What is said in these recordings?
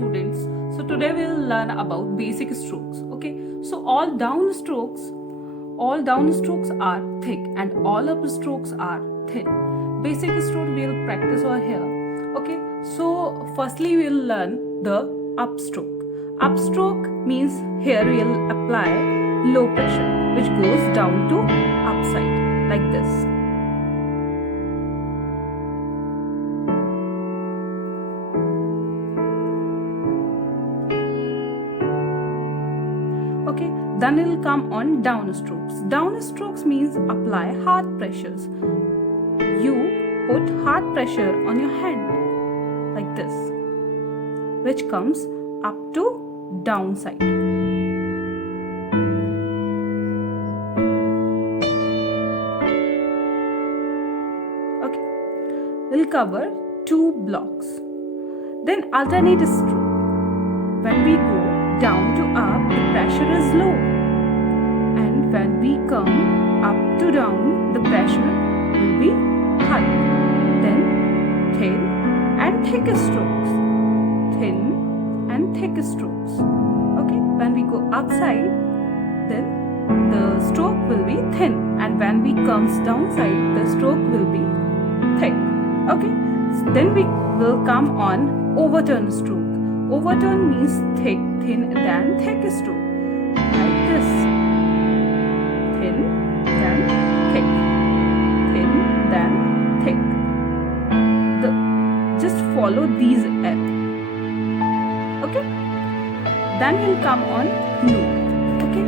students. So today we'll learn about basic strokes. Okay, so all down strokes are thick and all up strokes are thin. Basic stroke we'll practice over here. Okay, so firstly we'll learn the upstroke. Upstroke means here we'll apply low pressure which goes down to upside like this. Okay, then it will come on downstrokes. Downstrokes means apply hard pressures. You put hard pressure on your hand like this, which comes up to downside. Okay, we'll cover 2 blocks. Then alternate stroke. When we go down to up, the pressure is low, and when we come up to down, the pressure will be high. Then thin and thick strokes. Thin and thick strokes. Okay, when we go upside, then the stroke will be thin, and when we comes downside, the stroke will be thick. Okay, then we will come on overturn stroke. Overturn means thick, thin, then thick stroke. Like this. Thin, then thick. Thin, then thick. Just follow these L. Okay? Then we'll come on loop. Okay?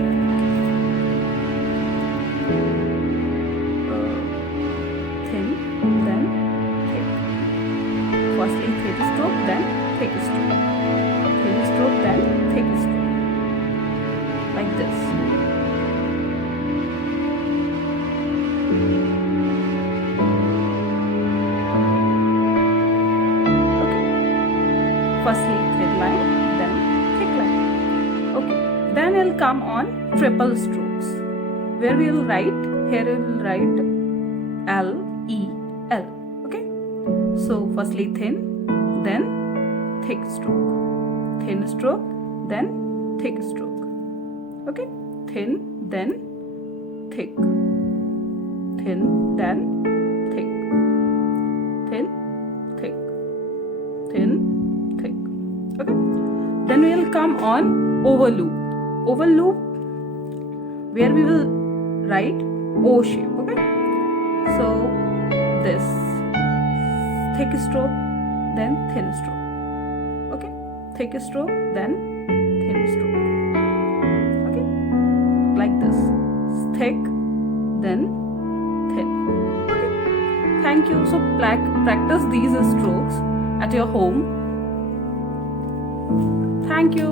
Thin, then thick. Firstly thick stroke, then thick stroke. Thin stroke, then thick stroke. Like this. Okay. Firstly thin line, then thick line. Okay. Then we'll come on triple strokes, where we will write, here we will write L, E, L. Okay. So firstly thin, then thick stroke. Thin stroke, then thick stroke. Okay, thin, then thick. Thin, then thick. Thin, thick. Thin, thick. Okay, then we will come on overloop. Overloop, where we will write O shape. Okay, so this thick stroke, then thin stroke. Okay, thick stroke, then thin stroke. Okay, like this. Thick, then thin. Okay, thank you. So practice these strokes at your home. Thank you.